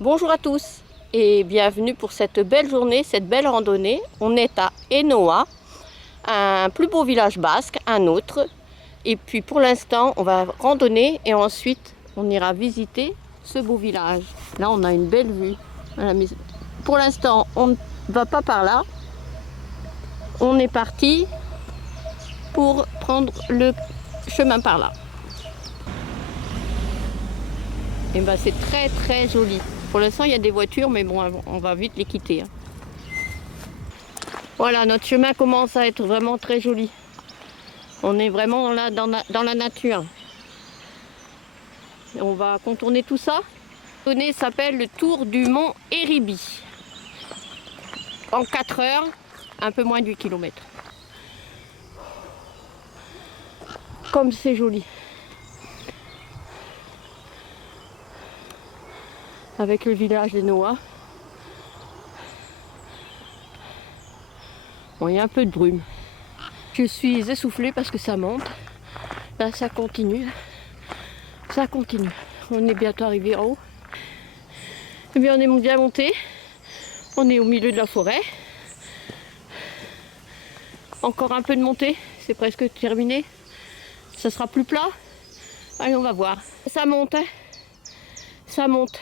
Bonjour à tous et bienvenue pour cette belle journée, cette belle randonnée. On est à Enoa, un plus beau village basque, un autre. Et puis pour l'instant, on va randonner et ensuite on ira visiter ce beau village. Là, on a une belle vue à la maison. Pour l'instant, on ne va pas par là. On est parti pour prendre le chemin par là. Et ben, c'est très très joli. Pour l'instant, il y a des voitures, mais bon, on va vite les quitter. Voilà, notre chemin commence à être vraiment très joli. On est vraiment là dans la nature. Et on va contourner tout ça. La randonnée s'appelle le Tour du Mont Eribi. En 4 heures, un peu moins de 8 km. Comme c'est joli. Avec le village d'Enoa. Bon, il y a un peu de brume. Je suis essoufflée parce que ça monte. Là, ça continue. Ça continue. On est bientôt arrivé en haut. Eh bien, on est bien monté. On est au milieu de la forêt. Encore un peu de montée. C'est presque terminé. Ça sera plus plat. Allez, on va voir. Ça monte. Hein. Ça monte.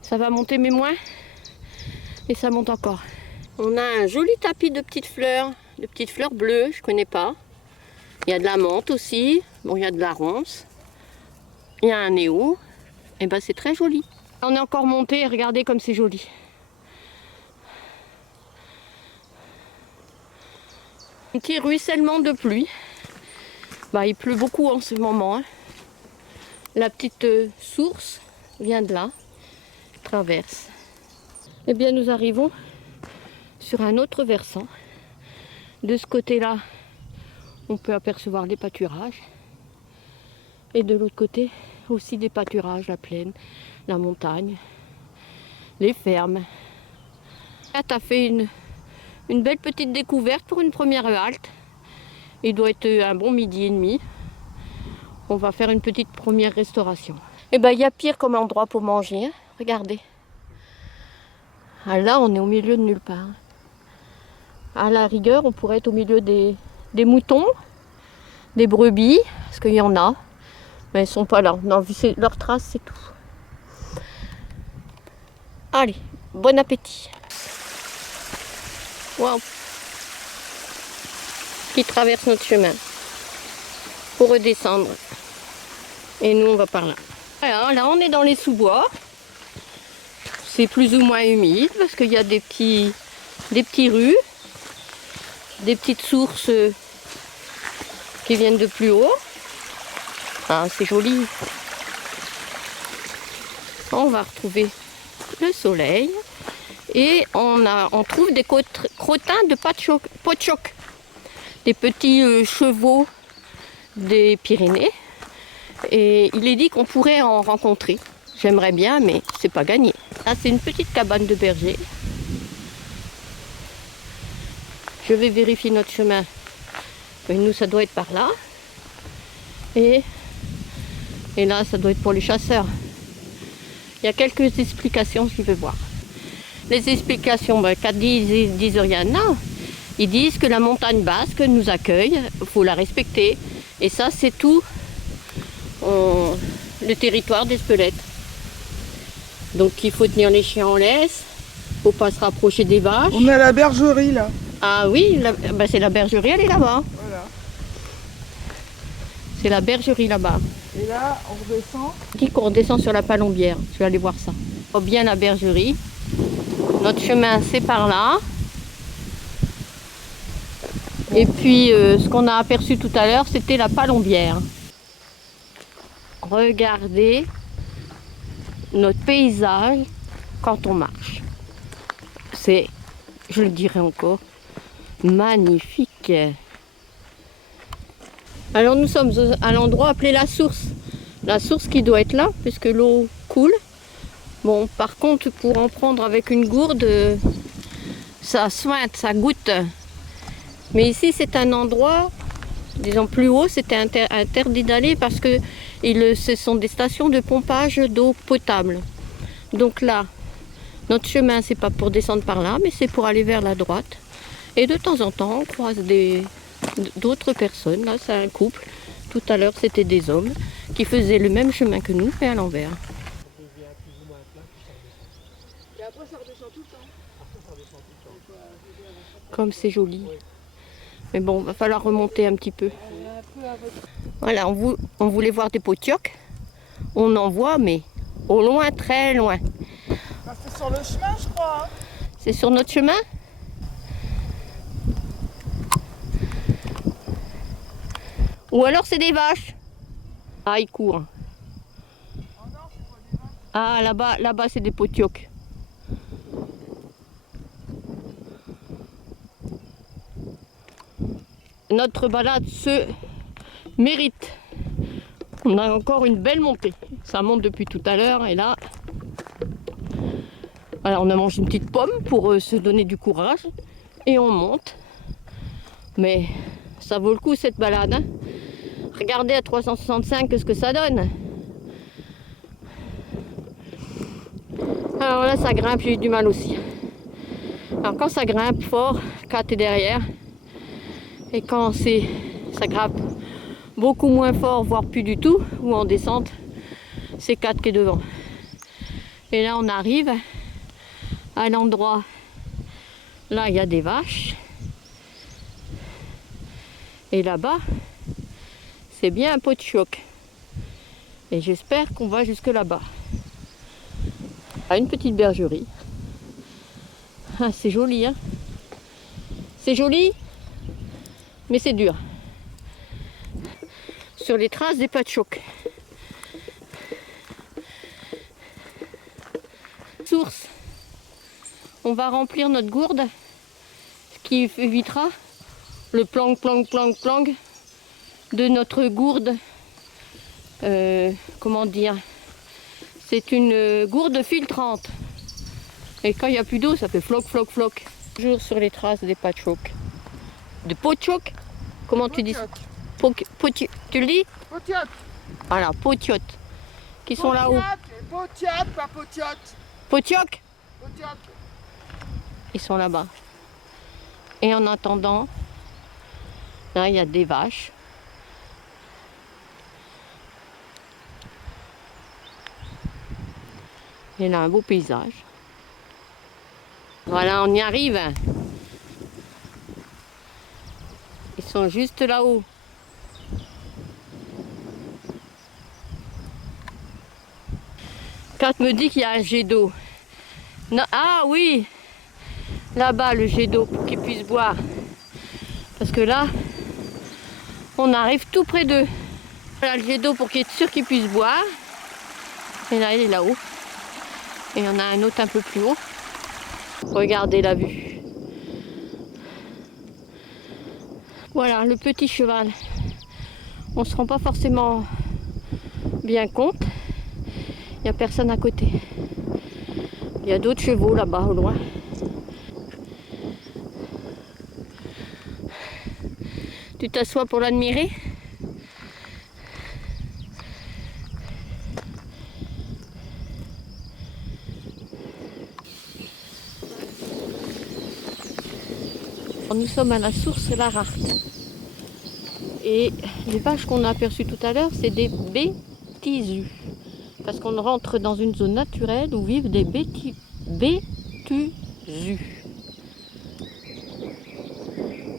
Ça va monter mais moins. Et ça monte encore. On a un joli tapis de petites fleurs bleues, je connais pas. Il y a de la menthe aussi. Bon, il y a de la ronce. Il y a un néo. Et ben c'est très joli. On est encore monté et regardez comme c'est joli. Un petit ruissellement de pluie. Bah, il pleut beaucoup en ce moment. Hein. La petite source vient de là. Traverse. Eh bien, nous arrivons sur un autre versant. De ce côté-là, on peut apercevoir les pâturages. Et de l'autre côté, aussi des pâturages, la plaine, la montagne, les fermes. Là, tu as fait une belle petite découverte pour une première halte. Il doit être un bon midi et demi. On va faire une petite première restauration. Et ben, il y a pire comme endroit pour manger. Hein. Regardez. Ah, là, on est au milieu de nulle part. À la rigueur, on pourrait être au milieu des moutons, des brebis, parce qu'il y en a. Mais elles ne sont pas là. On a vu leurs traces, c'est tout. Allez, bon appétit. Waouh. Qui traverse notre chemin pour redescendre. Et nous, on va par là. Voilà, là, on est dans les sous-bois. C'est plus ou moins humide parce qu'il y a des petits rues, des petites sources qui viennent de plus haut. Ah, c'est joli. On va retrouver le soleil et on trouve des crottins de potchoc, des petits chevaux des Pyrénées. Et il est dit qu'on pourrait en rencontrer. J'aimerais bien, mais c'est pas gagné. Là, c'est une petite cabane de berger. Je vais vérifier notre chemin. Et nous, ça doit être par là. Et là, ça doit être pour les chasseurs. Il y a quelques explications, je vais voir. Les explications, qu'à disent rien. Non, ils disent que la montagne basque nous accueille. Il faut la respecter. Et ça, c'est tout le territoire d'Espelette. Donc il faut tenir les chiens en laisse, il ne faut pas se rapprocher des vaches. On est à la bergerie là. Ah oui, c'est la bergerie, elle est là-bas. Voilà. C'est la bergerie là-bas. Et là, on redescend. Dit qu'on redescend sur la Palombière, je vais aller voir ça. On voit bien la bergerie. Notre chemin, c'est par là. Et puis, ce qu'on a aperçu tout à l'heure, c'était la Palombière. Regardez notre paysage quand on marche. C'est, je le dirai encore, magnifique. Alors nous sommes à l'endroit appelé la source. La source qui doit être là, puisque l'eau coule. Bon, par contre, pour en prendre avec une gourde, ça sointe, ça goûte. Mais ici, c'est un endroit Disons plus haut, c'était interdit d'aller parce que ce sont des stations de pompage d'eau potable. Donc là, notre chemin, c'est pas pour descendre par là, mais c'est pour aller vers la droite. Et de temps en temps, on croise d'autres personnes. Là, c'est un couple. Tout à l'heure, c'était des hommes qui faisaient le même chemin que nous, mais à l'envers. Et après, ça redescend tout le temps. Comme c'est joli. Mais bon, va falloir remonter un petit peu. Voilà, on voulait voir des potiocs. On en voit, mais au loin, très loin. Bah, c'est sur le chemin, je crois. Hein. C'est sur notre chemin? Ou alors c'est des vaches? Ah, ils courent. Oh non, c'est pas des vaches. Ah, là-bas, c'est des potiocs. Notre balade se mérite. On a encore une belle montée. Ça monte depuis tout à l'heure et là, voilà, on a mangé une petite pomme pour se donner du courage et on monte. Mais ça vaut le coup cette balade. Hein. Regardez à 365 ce que ça donne. Alors là, ça grimpe, j'ai eu du mal aussi. Alors quand ça grimpe fort, Kat est derrière. Et quand ça grimpe beaucoup moins fort, voire plus du tout, ou en descente, c'est Kat qui est devant. Et là, on arrive à l'endroit. Là, il y a des vaches. Et là-bas, c'est bien un pot de choc. Et j'espère qu'on va jusque là-bas. À une petite bergerie. Ah, c'est joli, hein? C'est joli, mais c'est dur. Sur les traces des pas de choc. Source. On va remplir notre gourde, ce qui évitera le plank, plank, plank, plank de notre gourde. Comment dire? C'est une gourde filtrante. Et quand il n'y a plus d'eau, ça fait floc, floc, floc. Toujours sur les traces des pas de choc. De pot de choc? Comment tu dis? Tu le dis? Potioc. Voilà, potiotes. Qui sont là-haut. Potioc, pas potioc. Potioc? Potioc. Ils sont là-bas. Et en attendant, là, il y a des vaches. Et là, un beau paysage. Voilà, on y arrive. Ils sont juste là-haut. Kat me dit qu'il y a un jet d'eau. Ah oui, là-bas le jet d'eau pour qu'ils puissent boire. Parce que là, on arrive tout près d'eux. Voilà le jet d'eau pour qu'ils soient sûrs qu'ils puissent boire. Et là, il est là-haut. Et il y en a un autre un peu plus haut. Regardez la vue. Voilà, le petit cheval. On ne se rend pas forcément bien compte. Il n'y a personne à côté. Il y a d'autres chevaux là-bas au loin. Tu t'assois pour l'admirer? Nous sommes à la source La Rarte. Et les vaches qu'on a aperçues tout à l'heure, c'est des bétisus. Parce qu'on rentre dans une zone naturelle où vivent des bétusus.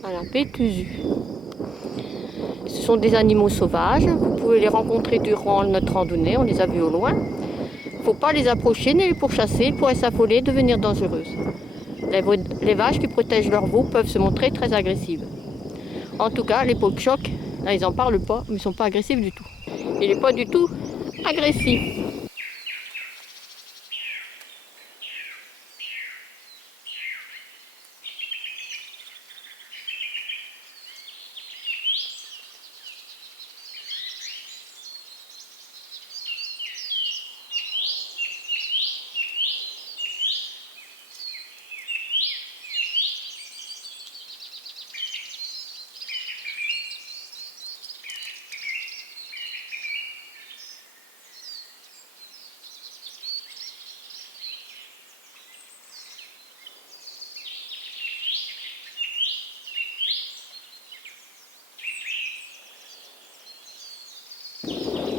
Voilà, bétusus. Ce sont des animaux sauvages. Vous pouvez les rencontrer durant notre randonnée. On les a vus au loin. Il ne faut pas les approcher ni les pourchasser. Elles pourraient s'affoler et devenir dangereuses. Les vaches qui protègent leurs veaux peuvent se montrer très agressives. En tout cas, les pots de choc, là ils n'en parlent pas, mais ils ne sont pas agressifs du tout. Il n'est pas du tout agressif.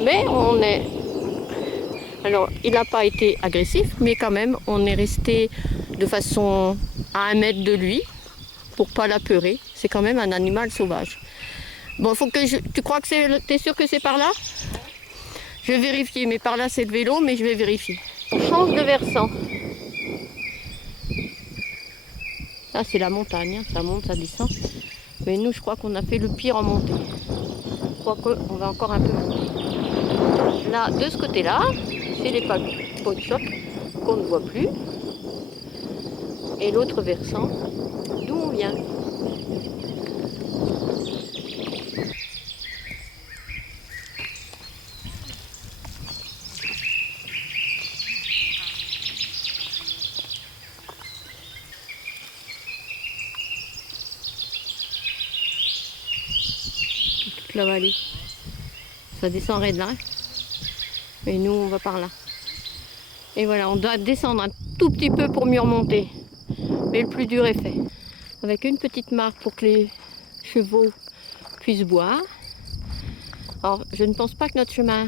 Mais on est... Alors, il n'a pas été agressif, mais quand même, on est resté de façon à 1 mètre de lui pour pas l'apeurer. C'est quand même un animal sauvage. Bon, faut que tu crois que c'est... T'es sûr que c'est par là? Je vais vérifier, mais par là c'est le vélo, mais je vais vérifier. On change de versant. Là, c'est la montagne, hein. Ça monte, ça descend. Mais nous, je crois qu'on a fait le pire en montée. Quoique, on va encore un peu monter. Là, de ce côté-là, c'est les pots de choc qu'on ne voit plus. Et l'autre versant, d'où on vient. Toute la vallée. Ça descend raide là. Et nous, on va par là. Et voilà, on doit descendre un tout petit peu pour mieux remonter. Mais le plus dur est fait. Avec une petite marque pour que les chevaux puissent boire. Alors, je ne pense pas que notre chemin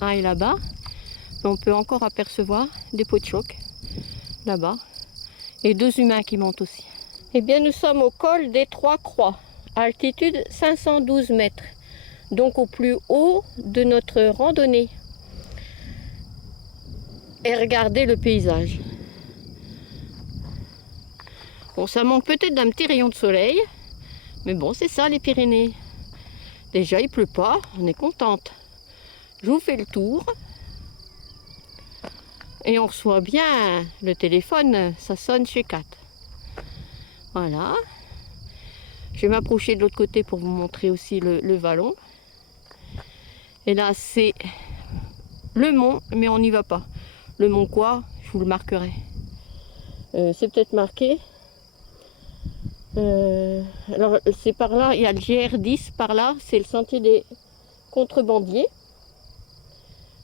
aille là-bas. Mais on peut encore apercevoir des pots de choc là-bas. Et 2 humains qui montent aussi. Eh bien, nous sommes au col des 3 Croix, à altitude 512 mètres. Donc au plus haut de notre randonnée. Et regardez le paysage. Bon, ça manque peut-être d'un petit rayon de soleil, mais bon, c'est ça les Pyrénées. Déjà, il pleut pas, on est contente. Je vous fais le tour. Et on reçoit bien le téléphone, ça sonne chez Kat. Voilà. Je vais m'approcher de l'autre côté pour vous montrer aussi le vallon. Et là, c'est le mont, mais on n'y va pas. Le mont quoi? Je vous le marquerai. C'est peut-être marqué. Alors, c'est par là, il y a le GR10 par là, c'est le sentier des contrebandiers.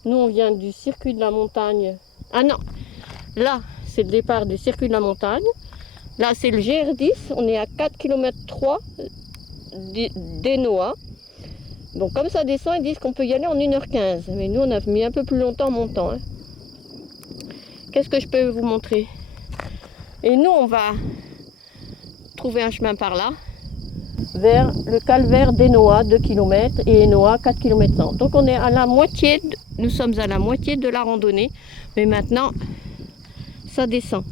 Nous, on vient du circuit de la montagne. Ah non, là, c'est le départ du circuit de la montagne. Là, c'est le GR10, on est à 4 km 3 d'Hénoa. Donc, comme ça descend, ils disent qu'on peut y aller en 1h15. Mais nous, on a mis un peu plus longtemps en montant. Hein. Qu'est-ce que je peux vous montrer? Et nous, on va trouver un chemin par là, vers le calvaire d'Hénoa, 2 km, et Hénoa, 4 km 100. Donc on est à la moitié, nous sommes à la moitié de la randonnée, mais maintenant, ça descend.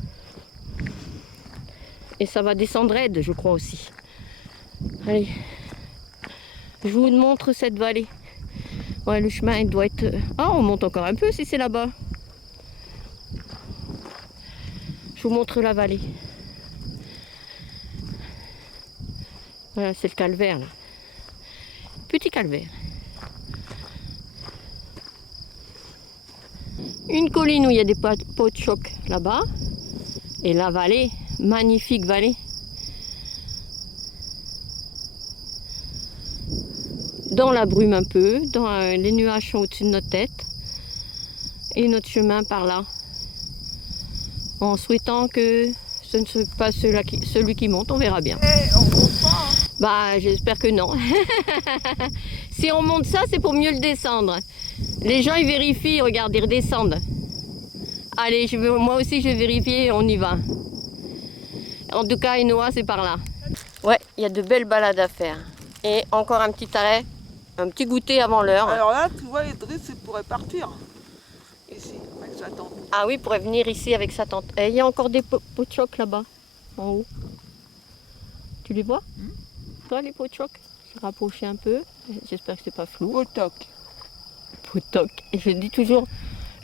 Et ça va descendre raide, je crois aussi. Allez, je vous montre cette vallée. Ouais, le chemin, il doit être... Ah, on monte encore un peu si c'est là-bas. Je vous montre la vallée. Voilà, c'est le calvaire là. Petit calvaire. Une colline où il y a des pots de choc là-bas. Et la vallée, magnifique vallée. Dans la brume un peu, les nuages sont au-dessus de notre tête. Et notre chemin par là. En souhaitant que ce ne soit pas celui qui monte, on verra bien. On monte pas, hein. Bah, j'espère que non. Si on monte ça, c'est pour mieux le descendre. Les gens, ils vérifient, regardez, ils redescendent. Allez, moi aussi, je vais vérifier, on y va. En tout cas, Hénoa, c'est par là. Ouais, il y a de belles balades à faire. Et encore un petit arrêt, un petit goûter avant l'heure. Alors là, tu vois, Idriss, il pourrait partir. Ici, avec sa tante. Ah oui, il pourrait venir ici avec sa tante. Et il y a encore des pots de choc là-bas, en haut. Tu les vois? Toi, les pots de choc? Je vais rapprocher un peu. J'espère que c'est pas flou. Potoc. Potoc. Et je dis toujours,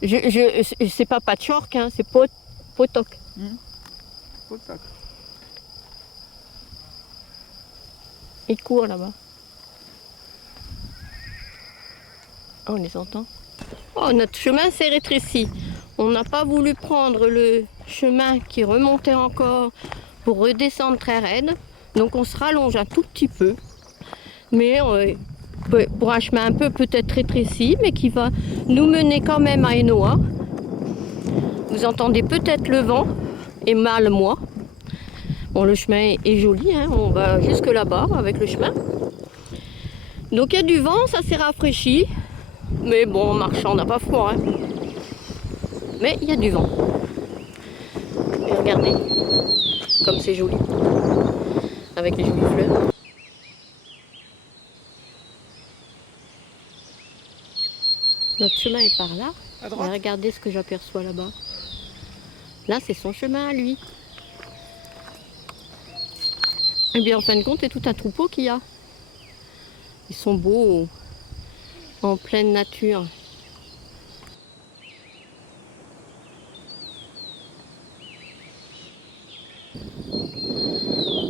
c'est pas patchwork, hein, c'est potoc. Potoc. Il court là-bas. Oh, on les entend. Oh, notre chemin s'est rétréci. On n'a pas voulu prendre le chemin qui remontait encore pour redescendre très raide. Donc on se rallonge un tout petit peu. Mais pour un chemin un peu peut-être rétréci, mais qui va nous mener quand même à Hénoa. Vous entendez peut-être le vent et mal moi. Bon, le chemin est joli, hein, on va jusque là-bas avec le chemin. Donc il y a du vent, ça s'est rafraîchi. Mais bon, en marchant, on n'a pas froid. Hein. Mais il y a du vent. Et regardez, comme c'est joli. Avec les jolies fleurs. Notre chemin est par là. À Et droite. regardez ce que j'aperçois là-bas. Là, c'est son chemin à lui. Et bien, en fin de compte, c'est tout un troupeau qu'il y a. Ils sont beaux en pleine nature.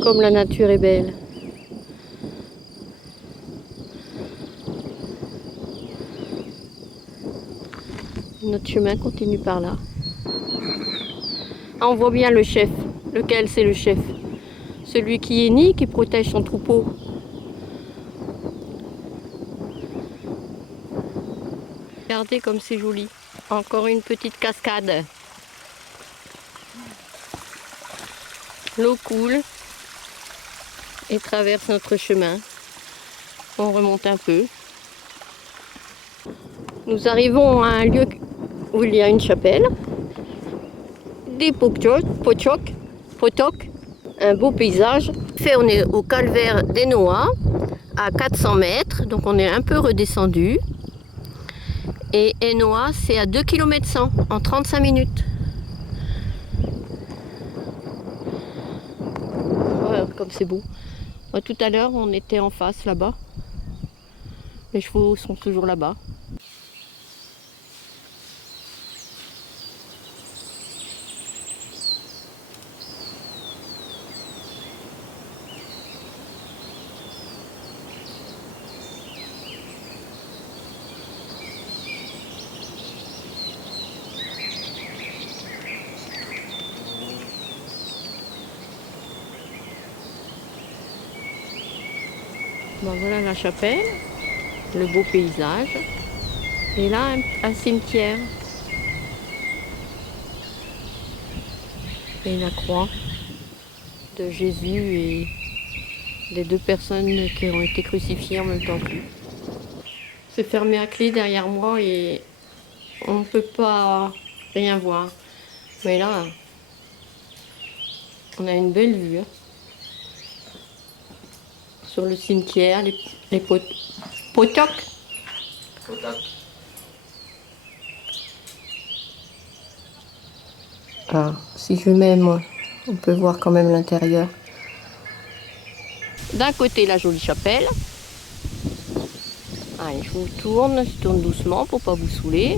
Comme la nature est belle. Notre chemin continue par là. Ah, on voit bien le chef. Lequel c'est le chef? Celui qui hennit, qui protège son troupeau. Regardez comme c'est joli. Encore une petite cascade. L'eau coule et traverse notre chemin. On remonte un peu. Nous arrivons à un lieu où il y a une chapelle. Des potok, un beau paysage. On est au calvaire des Noix, à 400 mètres, donc on est un peu redescendu. Et Enoa, c'est à 2 km 100 en 35 minutes. Ouais, comme c'est beau. Ouais, tout à l'heure, on était en face là-bas. Les chevaux sont toujours là-bas. Bon, voilà la chapelle, le beau paysage. Et là, un cimetière. Et la croix de Jésus et des deux personnes qui ont été crucifiées en même temps que lui. C'est fermé à clé derrière moi et on ne peut pas rien voir. Mais là, on a une belle vue. Hein. Sur le cimetière, les potocs. Ah, si je mets, moi, on peut voir quand même l'intérieur. D'un côté, la jolie chapelle. Allez, je tourne doucement pour pas vous saouler.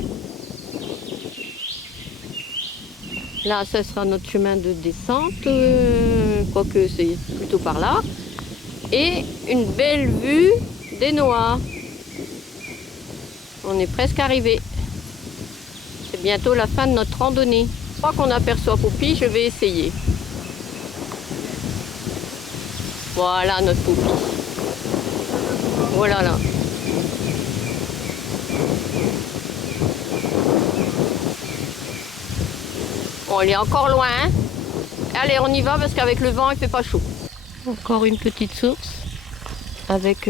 Là, ça sera notre chemin de descente, quoique c'est plutôt par là. Et une belle vue des Noix. On est presque arrivé. C'est bientôt la fin de notre randonnée. Je crois qu'on aperçoit Poppy, je vais essayer. Voilà notre Poppy. Voilà là. Bon, elle est encore loin. Hein. Allez, on y va parce qu'avec le vent, il fait pas chaud. Encore une petite source avec...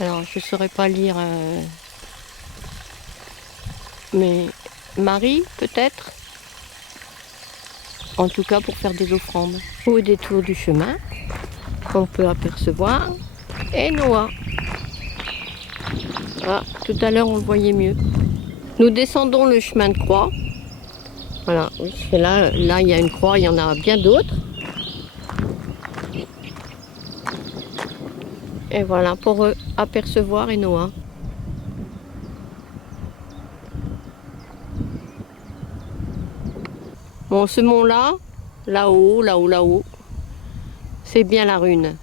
alors, je ne saurais pas lire... mais Marie, peut-être. En tout cas, pour faire des offrandes. Au détour du chemin, on peut apercevoir Enoa. Ah, tout à l'heure, on le voyait mieux. Nous descendons le chemin de croix. Voilà, oui, là, il y a une croix, il y en a bien d'autres. Et voilà, pour apercevoir Enoa. Bon, ce mont-là, là-haut, c'est bien la Rune.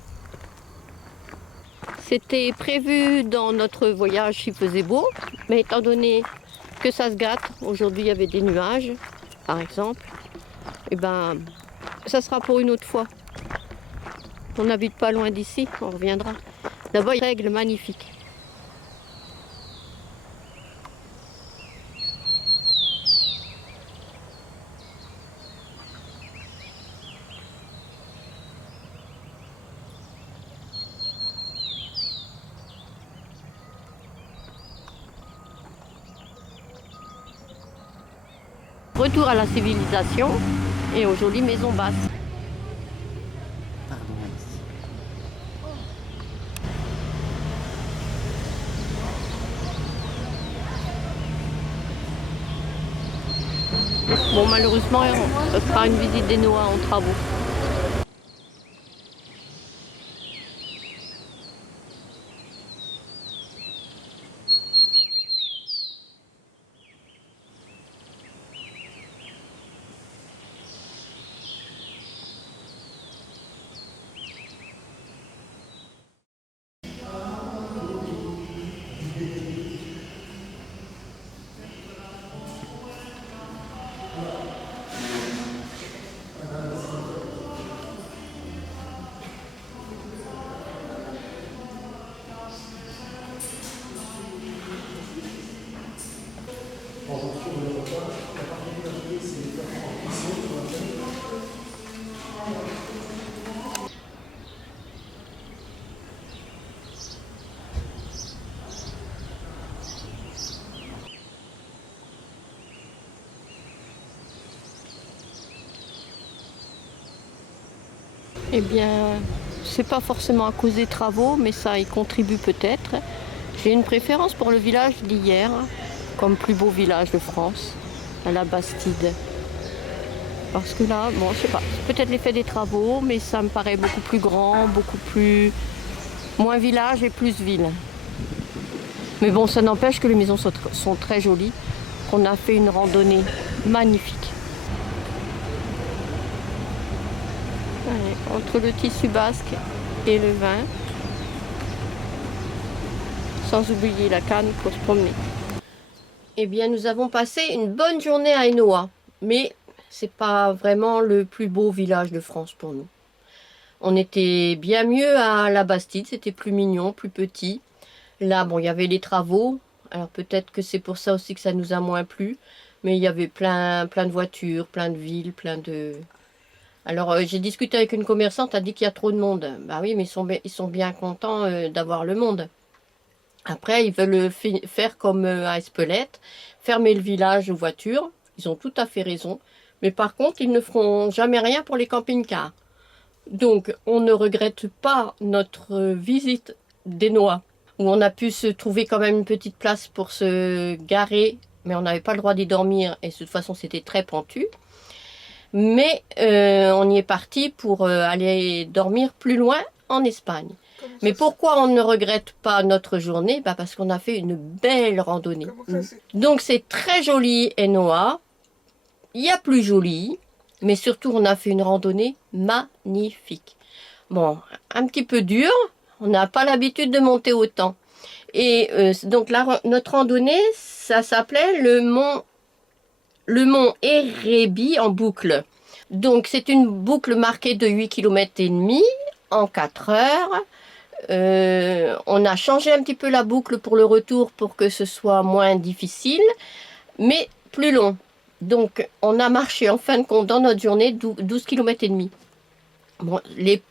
C'était prévu dans notre voyage s'il faisait beau, mais étant donné que ça se gâte, aujourd'hui il y avait des nuages, par exemple, et ben, ça sera pour une autre fois. On n'habite pas loin d'ici, on reviendra. Là-bas, il y a une règle magnifique. retour à la civilisation et aux jolies maisons basses. Pardon, Alice. Bon, malheureusement, ce sera une visite des Noix en travaux. Eh bien, c'est pas forcément à cause des travaux, mais ça y contribue peut-être. J'ai une préférence pour le village d'hier, comme plus beau village de France, à la Bastide. Parce que là, bon, je sais pas, c'est peut-être l'effet des travaux, mais ça me paraît beaucoup plus grand, beaucoup plus... moins village et plus ville. Mais bon, ça n'empêche que les maisons sont très jolies. On a fait une randonnée magnifique. Allez, entre le tissu basque et le vin. Sans oublier la canne pour se promener. Eh bien, nous avons passé une bonne journée à Hainaut, mais c'est pas vraiment le plus beau village de France pour nous. On était bien mieux à la Bastide, c'était plus mignon, plus petit. Là, bon, il y avait les travaux, alors peut-être que c'est pour ça aussi que ça nous a moins plu, mais il y avait plein de voitures, plein de villes, plein de... Alors, j'ai discuté avec une commerçante, elle a dit qu'il y a trop de monde. Bah oui, mais ils sont bien contents d'avoir le monde. Après, ils veulent faire comme à Espelette, fermer le village aux voitures. Ils ont tout à fait raison. Mais par contre, ils ne feront jamais rien pour les camping-cars. Donc, on ne regrette pas notre visite d'Hainaut, où on a pu se trouver quand même une petite place pour se garer, mais on n'avait pas le droit d'y dormir, et de toute façon, c'était très pentu. Mais on y est parti pour aller dormir plus loin en Espagne. Mais pourquoi on ne regrette pas notre journée? Bah parce qu'on a fait une belle randonnée. Donc c'est très joli Hainaut. Il y a plus joli, mais surtout on a fait une randonnée magnifique. Bon, un petit peu dur, on n'a pas l'habitude de monter autant. Et donc notre randonnée, ça s'appelait le mont Erebi en boucle. Donc c'est une boucle marquée de 8 km et demi en 4 heures. On a changé un petit peu la boucle pour le retour pour que ce soit moins difficile, mais plus long. Donc on a marché en fin de compte dans notre journée 12 km et demi. Bon, les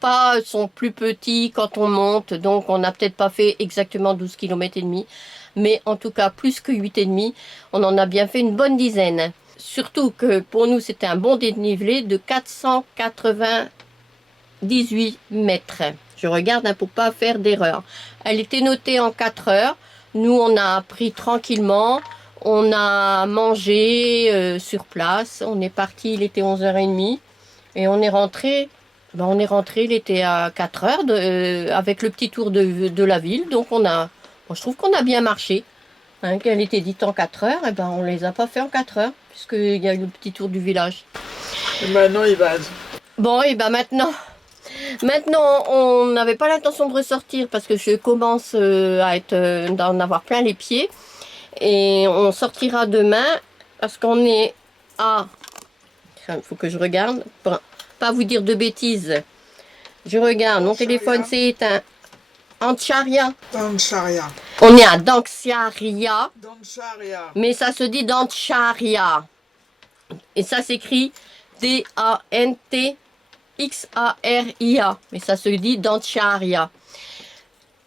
pas sont plus petits quand on monte, donc on n'a peut-être pas fait exactement 12 km et demi, mais en tout cas plus que 8 et demi, on en a bien fait une bonne dizaine. Surtout que pour nous c'était un bon dénivelé de 498 mètres. Je regarde pour pas faire d'erreur. Elle était notée en 4 heures. Nous, on a pris tranquillement. On a mangé sur place. On est parti, il était 11h30. Et on est rentré. Il était à 4 heures avec le petit tour de la ville. Donc, je trouve qu'on a bien marché. Hein, qu'elle était dite en 4 heures. Et ben, on les a pas fait en 4 heures. Puisqu'il y a eu le petit tour du village. Et maintenant, il va. Bon, et ben maintenant, on n'avait pas l'intention de ressortir parce que je commence d'en avoir plein les pieds. Et on sortira demain parce qu'on est à... Il faut que je regarde, pour pas vous dire de bêtises. Je regarde, mon téléphone s'est éteint. Ancharia. Dancharya. On est à Dancharya, Dancharya. mais ça se dit Dancharya. Et ça s'écrit D-A-N-T. X-A-R-I-A, mais ça se dit Dancharya.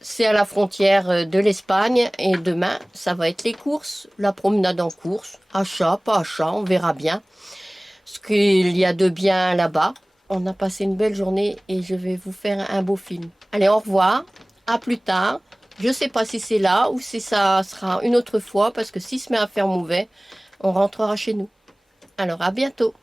c'est à la frontière de l'Espagne. Et demain, ça va être les courses, la promenade en course. Achat, pas achat, on verra bien ce qu'il y a de bien là-bas. On a passé une belle journée et je vais vous faire un beau film. Allez, au revoir, à plus tard. Je ne sais pas si c'est là ou si ça sera une autre fois parce que si se met à faire mauvais, on rentrera chez nous. Alors, à bientôt.